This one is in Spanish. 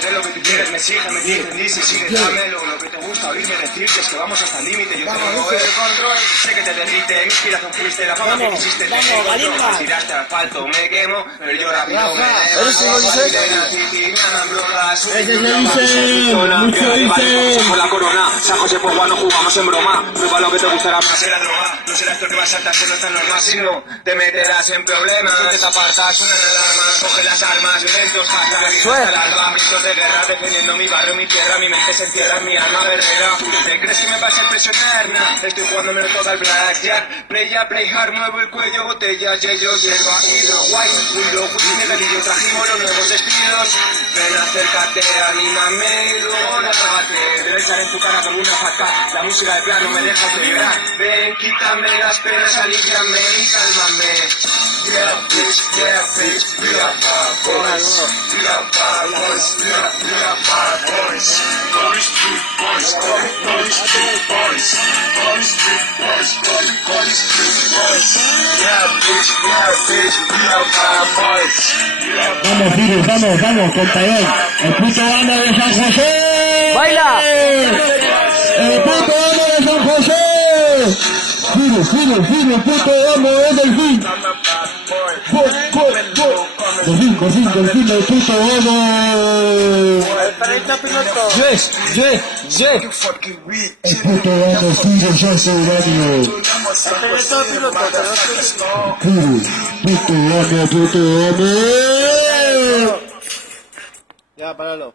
dé lo que tú quieres, me sigue, me dice, sigue, dámelo, lo que te gusta oírme decir, que es que vamos hasta el límite, yo te muevo el control, sé que te derrite, mi inspiración fuiste, la fama que quisiste, te tiraste al asfalto, me quemo, pero yo rápido me levanto, ¿Eres lo dice? Ese le dice, mucho dice. Con la corona, San José Pogua, no jugamos en broma, prueba lo que te gustará, no será droga, no será esto que vas a saltar, que no está normal, sino te meterás en problemas, tú te apartas, suenan alarmas, coge las armas, violentos, hasta el alba, gritos de guerra, defendiendo mi barrio, mi tierra, mi mente se encierra en mi alma guerrera, ¿te crees que me vas a impresionar? Nah, estoy jugándome todo al blackjack, play hard, muevo el cuello, botellas, y ellos hierba, y lo guay, y trajimos los nuevos estilos, ven acércate, anímame, y luego relájate, debes estar en tu cara como una faca, la música de piano me deja celebrar, ven, quítame las penas, aliviame y cálmame. Yeah, bitch, we are bad boys, we are bad boys, we are bad boys. Call street boys, call street boys, call street boys, call street boys. Yeah, bitch, we are bad boys. Vamos, Virus, vamos, compañero. El puto amo de San José. ¡Baila! El puto amo de San José. Virus, puto amo de Delfín. Delfín, el puto amo. Yes. El puto amo, Virus, ya se baño. Puto amo. Ya, páralo.